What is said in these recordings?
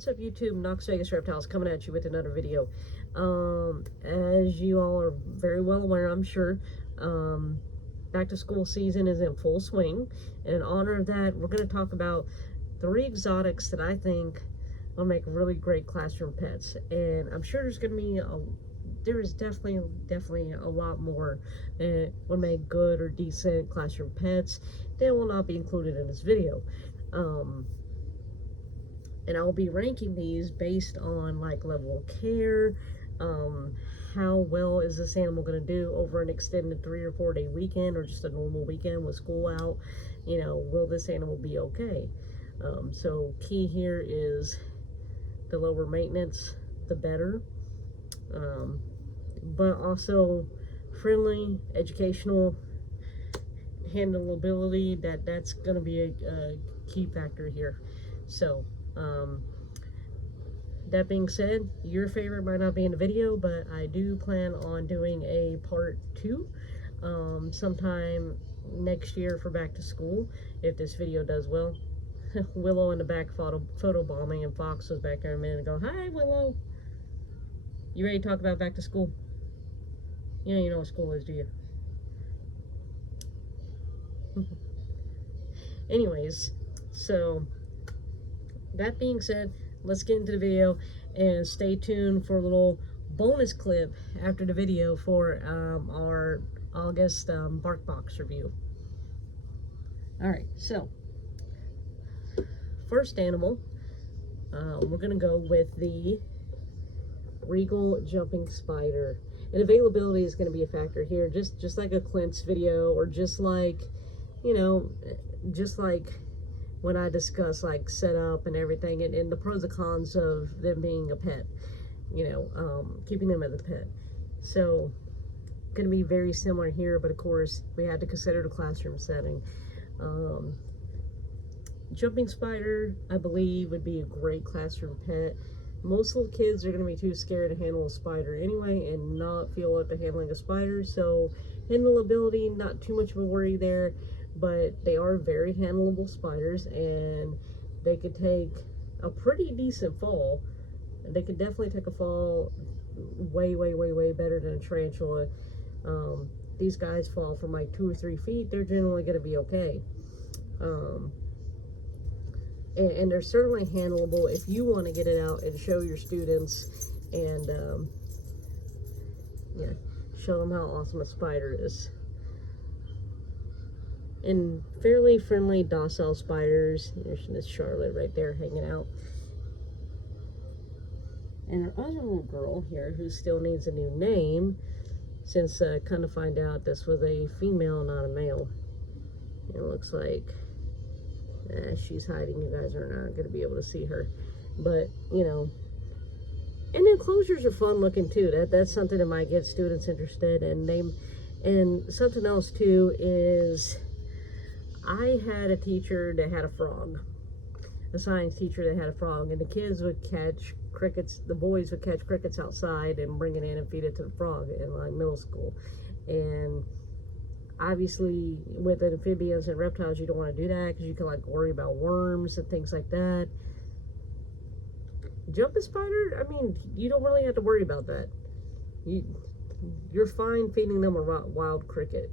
What's up, YouTube? Knox Vegas Reptiles coming at you with another video. As you all are very well aware, I'm sure, back to school season is in full swing. And in honor of that, we're going to talk about 3 exotics that I think will make really great classroom pets. And I'm sure there's going to be there is definitely a lot more that would make good or decent classroom pets that will not be included in this video. And I'll be ranking these based on like level of care, how well is this animal going to do over an extended 3 or 4 day weekend or just a normal weekend with school out. You know, will this animal be okay? So key here is the lower maintenance, the better. But also friendly, educational, handleability, that's going to be a key factor here. So that being said, your favorite might not be in the video, but I do plan on doing a part 2 sometime next year for back to school if this video does well. Willow in the back photo bombing, and Fox was back there a minute ago. Hi, Willow. You ready to talk about back to school? Yeah, you know what school is, do you? Anyways, so that being said, let's get into the video and stay tuned for a little bonus clip after the video for our August BarkBox review. Alright, so first animal, we're going to go with the Regal Jumping Spider. And availability is going to be a factor here, just like a Clint's video, or just like, you know, just like when I discuss like setup and everything, and the pros and cons of them being a pet, you know, keeping them as a pet. So going to be very similar here, but of course we had to consider the classroom setting. Jumping Spider, I believe, would be a great classroom pet. Most little kids are going to be too scared to handle a spider anyway and not feel up to handling a spider, so handleability, not too much of a worry there, but they are very handleable spiders, and they could take a pretty decent fall. They could definitely take a fall way better than a tarantula. These guys fall from like 2 or 3 feet. They're generally going to be okay. And they're certainly handleable if you want to get it out and show your students and yeah, show them how awesome a spider is. And fairly friendly, docile spiders. There's this Charlotte right there hanging out. And our other little girl here who still needs a new name, since I kind of find out this was a female, not a male. It looks like she's hiding. You guys are not going to be able to see her, but you know. And enclosures are fun looking too. That's something that might get students interested. And something else too is, I had a teacher that had a frog, a science teacher that had a frog, and the kids would catch crickets. The boys would catch crickets outside and bring it in and feed it to the frog in like middle school. And obviously, with amphibians and reptiles, you don't want to do that because you can like worry about worms and things like that. Jumping spider, I mean, you don't really have to worry about that. You're fine feeding them a wild cricket.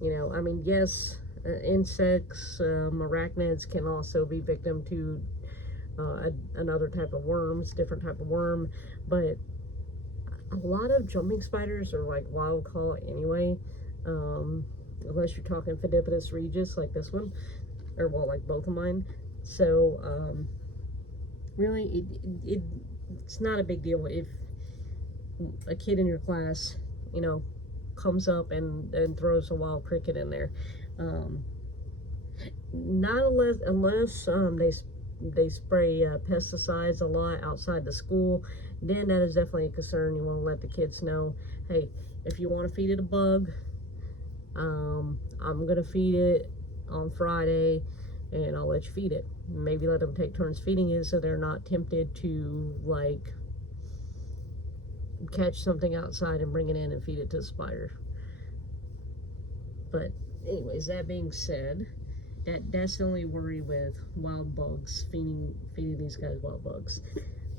You know, I mean, yes, insects, arachnids can also be victim to another type of worms, different type of worm, but a lot of jumping spiders are like wild caught anyway. Unless you're talking Pheidippides regius like this one, or well, like both of mine. So really it's not a big deal if a kid in your class, you know, comes up and throws a wild cricket in there. Not unless they spray pesticides a lot outside the school, then that is definitely a concern. You want to let the kids know, hey, if you want to feed it a bug, I'm gonna feed it on Friday and I'll let you feed it. Maybe let them take turns feeding it so they're not tempted to like catch something outside and bring it in and feed it to the spider. But anyways, that being said, That's the only worry with wild bugs, feeding these guys wild bugs.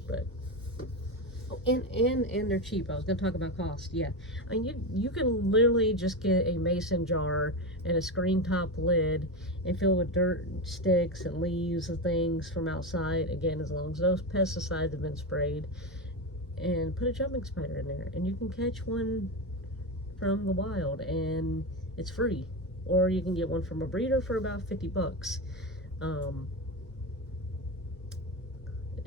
But and they're cheap. I was gonna talk about cost. Yeah, I mean you can literally just get a mason jar and a screen top lid and fill it with dirt, sticks, and leaves and things from outside. Again, as long as those pesticides have been sprayed, and put a jumping spider in there, and you can catch one from the wild, and it's free. Or you can get one from a breeder for about 50 bucks.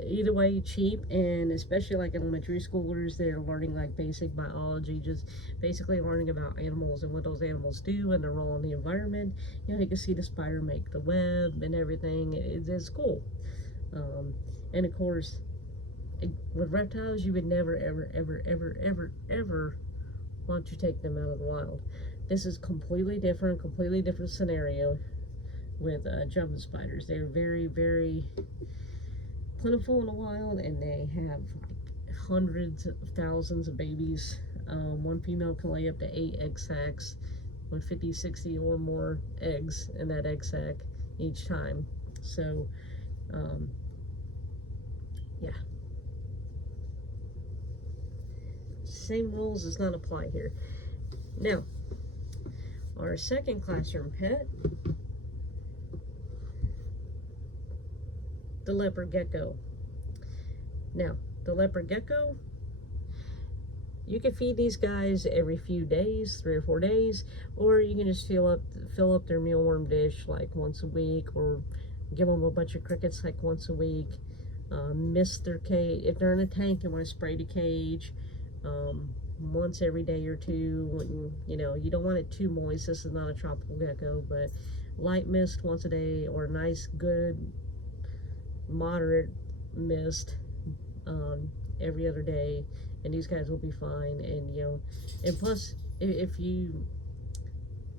Either way, cheap, and especially like elementary schoolers, they're learning like basic biology, just basically learning about animals and what those animals do and their role in the environment. You know, you can see the spider make the web and everything. It's cool. And of course, with reptiles, you would never, ever, ever, ever, ever, ever want to take them out of the wild. This is completely different scenario with jumping spiders. They're very, very plentiful in the wild, and they have like hundreds of thousands of babies. One female can lay up to 8 egg sacs with 50, 60 or more eggs in that egg sac each time. So, yeah. Same rules does not apply here. Now, our second classroom pet, the leopard gecko. Now, the leopard gecko, you can feed these guys every few days, 3 or 4 days, or you can just fill up their mealworm dish like once a week, or give them a bunch of crickets like once a week. Mist their cage. If they're in a tank, you want to spray the cage once every day or two. You know, you don't want it too moist. This is not a tropical gecko, but light mist once a day, or nice, good, moderate mist every other day, and these guys will be fine. And you know, and plus, if you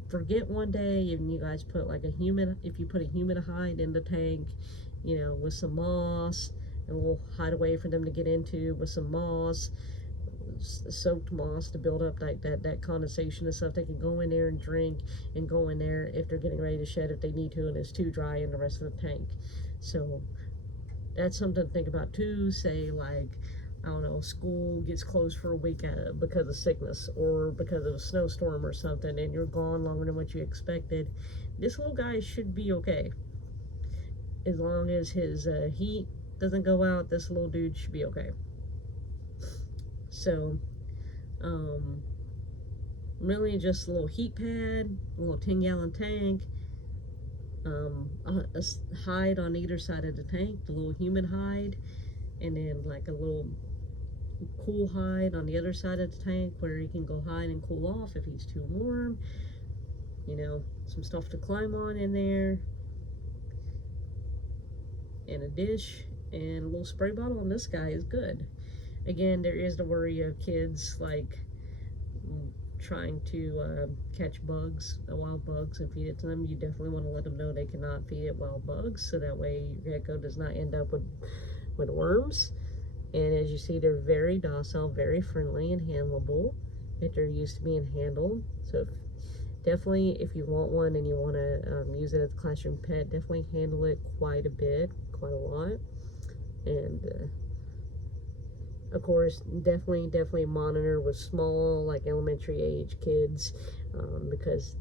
forget one day and you guys put like if you put a human hide in the tank, you know, with some moss, and a little hideaway for them to get into with some moss, soaked moss, to build up like that condensation and stuff. They can go in there and drink, and go in there if they're getting ready to shed if they need to, and it's too dry in the rest of the tank. So that's something to think about too. Say like, I don't know, school gets closed for a week because of sickness or because of a snowstorm or something, and you're gone longer than what you expected. This little guy should be okay. As long as his heat doesn't go out, this little dude should be okay. So, really just a little heat pad, a little 10-gallon tank, a hide on either side of the tank, the little human hide, and then like a little cool hide on the other side of the tank where he can go hide and cool off if he's too warm. You know, some stuff to climb on in there, and a dish, and a little spray bottle, and this guy is good. Again, there is the worry of kids like trying to catch bugs, wild bugs, and feed it to them. You definitely want to let them know they cannot feed it wild bugs, so that way your gecko does not end up with worms. And as you see, they're very docile, very friendly, and handleable if they're used to being handled. So definitely, if you want one and you want to use it as a classroom pet, definitely handle it quite a lot. And of course, definitely monitor with small, like elementary age kids, because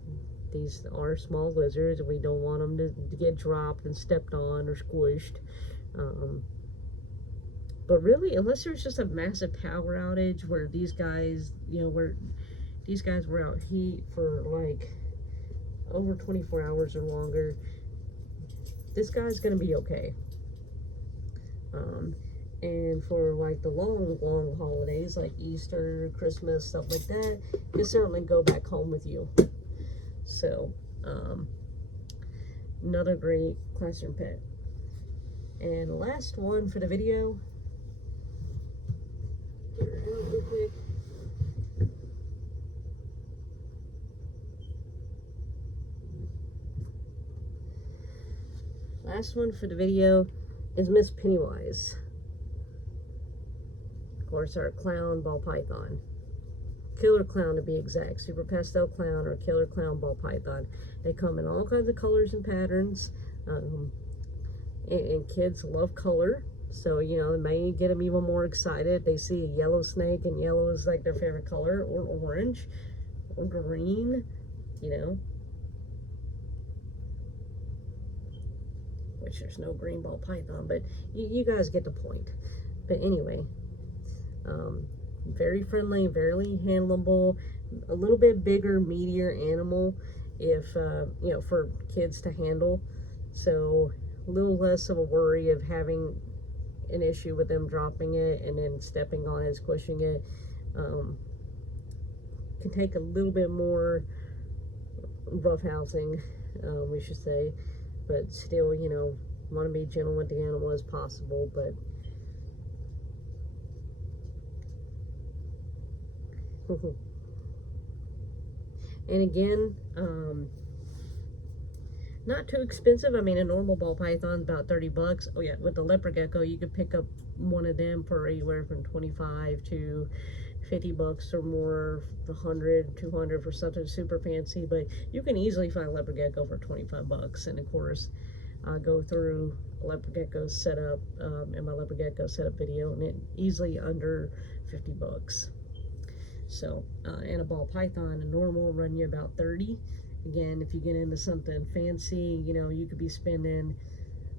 these are small lizards, and we don't want them to get dropped and stepped on or squished. But really, unless there's just a massive power outage where these guys, you know, were out heat for like over 24 hours or longer, this guy's gonna be okay. And for like the long holidays like Easter, Christmas, stuff like that, you certainly go back home with you. So another great classroom pet. And the last one for the video, real quick. Last one for the video is Miss Pennywise. Of course, our clown ball python. Killer Clown to be exact, Super Pastel Clown or Killer Clown Ball Python. They come in all kinds of colors and patterns, and kids love color. So, you know, it may get them even more excited. They see a yellow snake and yellow is like their favorite color, or orange, or green, you know. Which there's no green ball python, but you guys get the point. But anyway, very friendly, very handleable, a little bit bigger, meatier animal if, you know, for kids to handle. So a little less of a worry of having an issue with them dropping it and then stepping on it, squishing it. Can take a little bit more roughhousing, we should say, but still, you know, want to be gentle with the animal as possible. But and again, not too expensive. I mean, a normal ball python about 30 bucks. Oh yeah, with the leopard gecko, you could pick up one of them for anywhere from 25 to 50 bucks or more, 100, 200 for something super fancy. But you can easily find a leopard gecko for 25 bucks. And of course, I go through a leopard gecko setup in my leopard gecko setup video, and it easily under 50 bucks. So, and a ball python, a normal, run you about 30. Again, if you get into something fancy, you know, you could be spending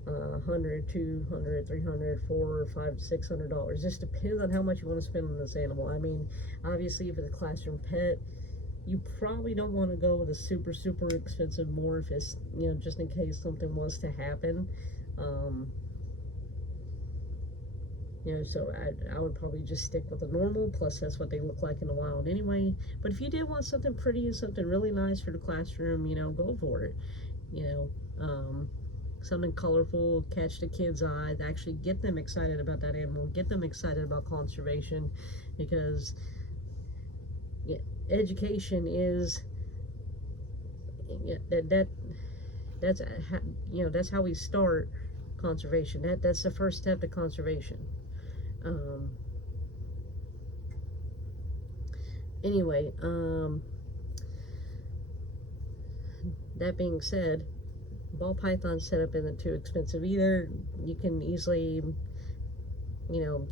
$100, $200, $300, $400, $500, $600. Just depends on how much you want to spend on this animal. I mean, obviously, if it's a classroom pet, you probably don't want to go with a super, super expensive morph, if, you know, just in case something was to happen. You know, so I would probably just stick with the normal, plus that's what they look like in the wild anyway. But if you did want something pretty and something really nice for the classroom, you know, go for it. You know, something colorful, catch the kids' eye, actually get them excited about that animal, get them excited about conservation, because yeah, education is, yeah, that's you know, that's how we start conservation. That's the first step to conservation. Anyway, that being said, ball python setup isn't too expensive either. You can easily, you know,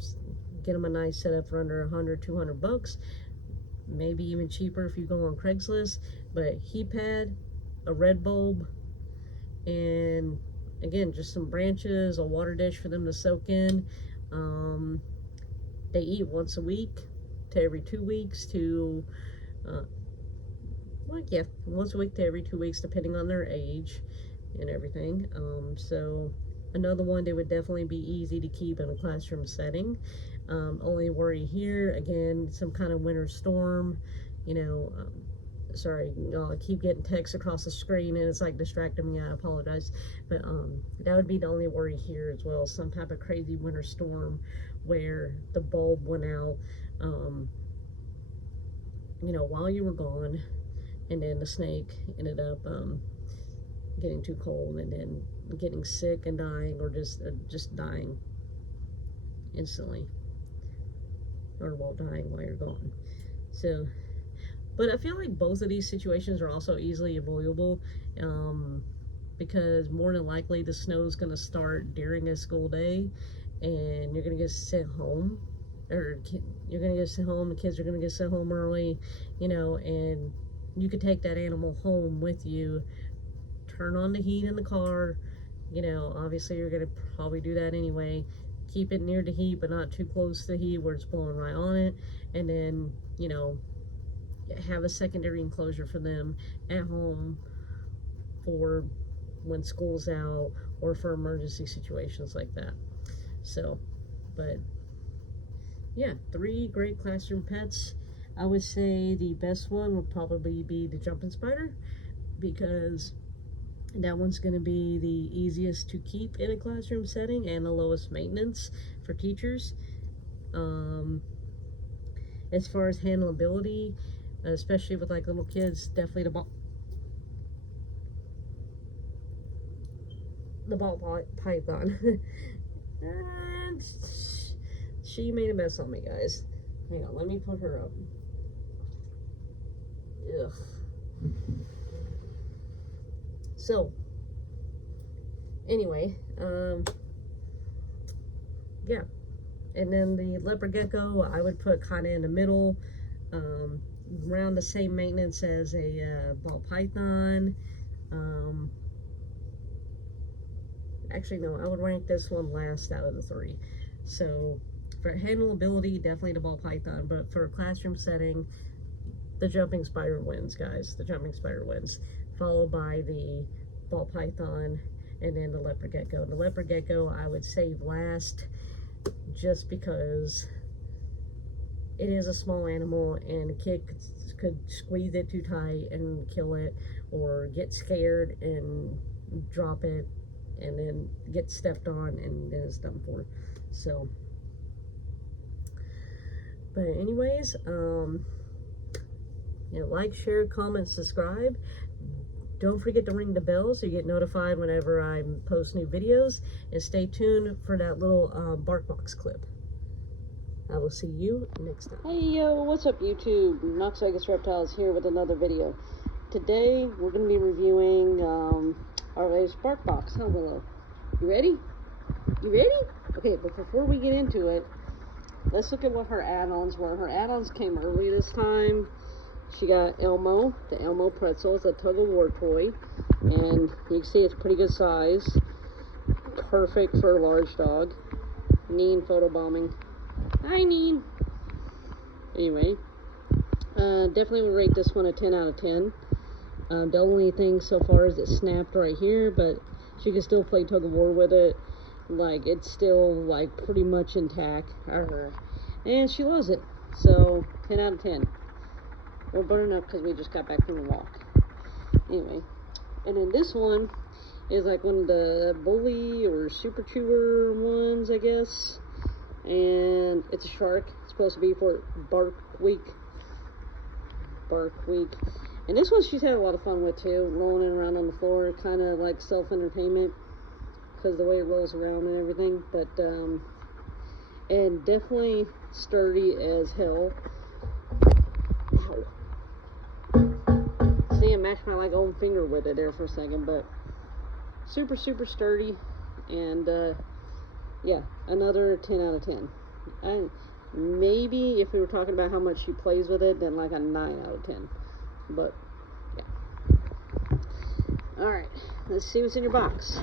get them a nice setup for under 100, 200 bucks, maybe even cheaper if you go on Craigslist. But heat pad, a red bulb, and again, just some branches, a water dish for them to soak in. They eat once a week to every 2 weeks to, well, yeah, once a week to every 2 weeks, depending on their age and everything. So another one that would definitely be easy to keep in a classroom setting. Only worry here, again, some kind of winter storm, you know, sorry, I keep getting texts across the screen and it's like distracting me. I apologize. But that would be the only worry here as well. Some type of crazy winter storm where the bulb went out, you know, while you were gone, and then the snake ended up getting too cold and then getting sick and dying, or just dying instantly, or well, dying while you're gone. So, but I feel like both of these situations are also easily avoidable, because more than likely the snow is going to start during a school day, and you're going to get sent home, or you're going to get sent home, the kids are going to get sent home early, you know, and you could take that animal home with you, turn on the heat in the car, you know, obviously you're going to probably do that anyway, keep it near the heat but not too close to the heat where it's blowing right on it, and then, you know, have a secondary enclosure for them at home for when school's out or for emergency situations like that. So, but yeah, 3 great classroom pets. I would say the best one would probably be the jumping spider, because that one's going to be the easiest to keep in a classroom setting and the lowest maintenance for teachers. As far as handleability, especially with like little kids, definitely the ball python. And she made a mess on me, guys. Hang on, let me put her up. Ugh. So, anyway, yeah. And then the leopard gecko, I would put kind of in the middle, around the same maintenance as a ball python. Actually, no, I would rank this one last out of the three. So, for handleability, definitely the ball python, but for a classroom setting, the jumping spider wins, guys. The jumping spider wins, followed by the ball python, and then the leopard gecko. The leopard gecko I would save last, just because it is a small animal and a kid could squeeze it too tight and kill it, or get scared and drop it and then get stepped on, and then it's done for. So, but anyways, like, share, comment, subscribe. Don't forget to ring the bell so you get notified whenever I post new videos, and stay tuned for that little BarkBox clip. I will see you next time. Hey yo, what's up YouTube? Knox Vegas Reptiles here with another video. Today we're going to be reviewing our latest BarkBox. Huh, Willow? You ready? You ready? Okay, but before we get into it, let's look at what her add-ons were. Her add-ons came early this time. She got Elmo, the Elmo pretzel. It's a tug-of-war toy, and you can see it's pretty good size. Perfect for a large dog. Neen photobombing. Hi, Neen. Anyway, definitely would rate this one a 10 out of 10. The only thing so far is it snapped right here, but she can still play tug-of-war with it. Like, it's still, like, pretty much intact. And she loves it. So, 10 out of 10. We're burning up because we just got back from the walk. Anyway, and then this one is like one of the bully or super chewer ones, I guess. And it's a shark. It's supposed to be for Bark Week. Bark Week. And this one she's had a lot of fun with too, rolling it around on the floor, kind of like self-entertainment because the way it rolls around and everything. But and definitely sturdy as hell. Ow. See, I mashed my like own finger with it there for a second, but super sturdy. And yeah, another 10 out of 10. Maybe if we were talking about how much she plays with it, then like a 9 out of 10. But yeah. All right, let's see what's in your box.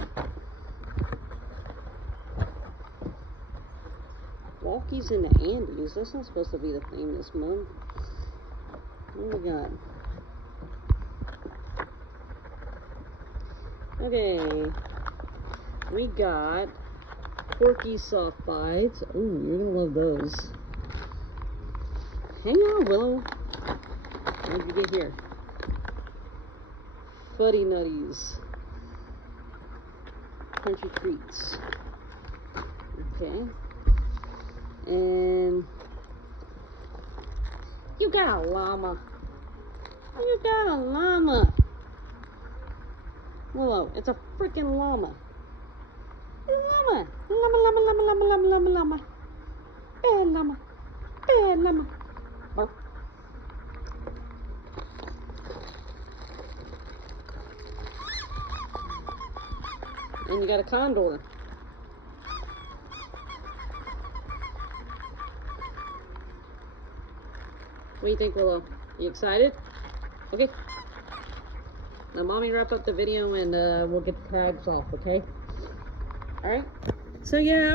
Walkies in the Andes. That's not supposed to be the theme this month. What do we got? Okay, we got Porky Soft Bites. Ooh, you're gonna love those. Hang on, Willow. What did you get here? Fuddy Nutties. Crunchy Treats. Okay. And you got a llama. You got a llama. Willow, it's a freaking llama. Llama. Llama. Bad llama. Bad llama. Bark. And you got a condor. What do you think, Willow? You excited? Okay. Now, Mommy, wrap up the video and we'll get the tags off, okay? All right. So yeah,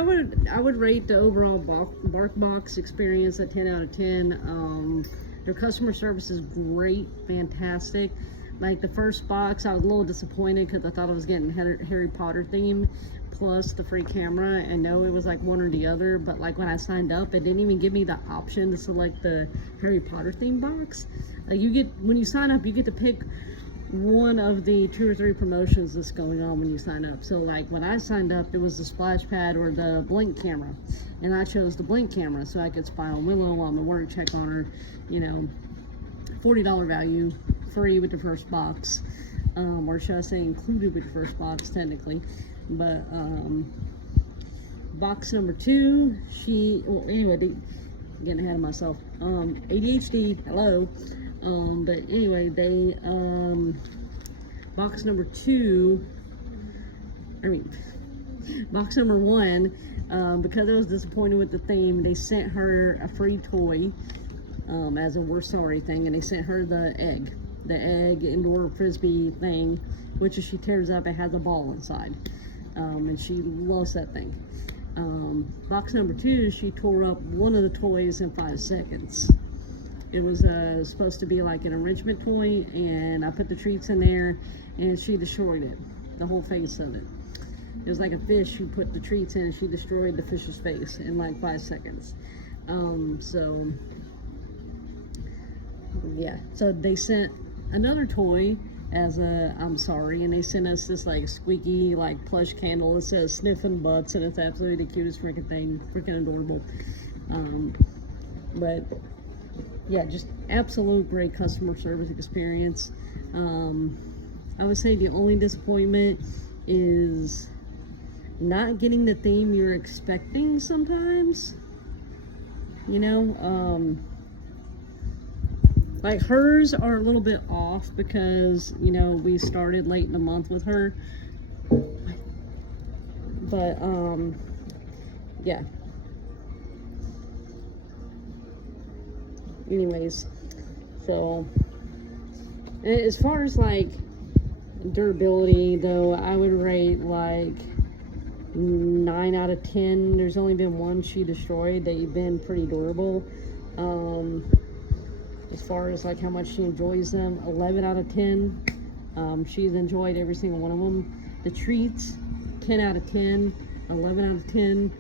I would rate the overall BarkBox experience a 10 out of 10. Their customer service is great, fantastic. Like the first box, I was a little disappointed because I thought I was getting Harry Potter theme plus the free camera, and no, it was like one or the other. But like when I signed up, it didn't even give me the option to select the Harry Potter theme box. You get, when you sign up, you get to pick one of the 2 or 3 promotions that's going on when you sign up. So like when I signed up, it was the splash pad or the blink camera, and I chose the blink camera so I could spy on Willow while I'm at work, check on her, you know. $40 value, free with the first box, or should I say included with the first box technically. But box number 2, she, well, anyway, getting ahead of myself. ADHD, hello. But anyway, they, box number 2, box number 1, because I was disappointed with the theme, they sent her a free toy, as a we're sorry thing, and they sent her the egg indoor frisbee thing, which if she tears up, it has a ball inside, and she loves that thing. Box number 2, she tore up one of the toys in 5 seconds. It was supposed to be like an enrichment toy, and I put the treats in there, and she destroyed it, the whole face of it. It was like a fish. You put the treats in, and she destroyed the fish's face in like 5 seconds. So yeah, so they sent another toy as a I'm sorry, and they sent us this like squeaky like plush candle that says sniffing butts, and it's absolutely the cutest freaking thing, freaking adorable. But yeah, just absolute great customer service experience. I would say the only disappointment is not getting the theme you're expecting sometimes, you know. Like hers are a little bit off because, you know, we started late in the month with her. But, yeah. Anyways, so as far as like durability though, I would rate like 9 out of 10. There's only been one she destroyed. They've been pretty durable. As far as like how much she enjoys them, 11 out of 10. She's enjoyed every single one of them. The treats, 10 out of 10, 11 out of 10.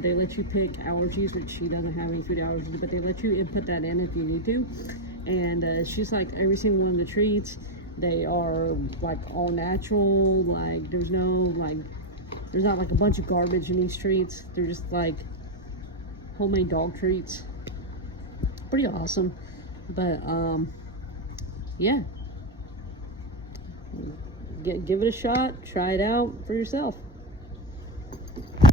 They let you pick allergies, which she doesn't have any food allergies, but they let you input that in if you need to. And she's like every single one of the treats, they are like all natural. Like there's not like a bunch of garbage in these treats. They're just like homemade dog treats. Pretty awesome. But yeah, give it a shot, try it out for yourself.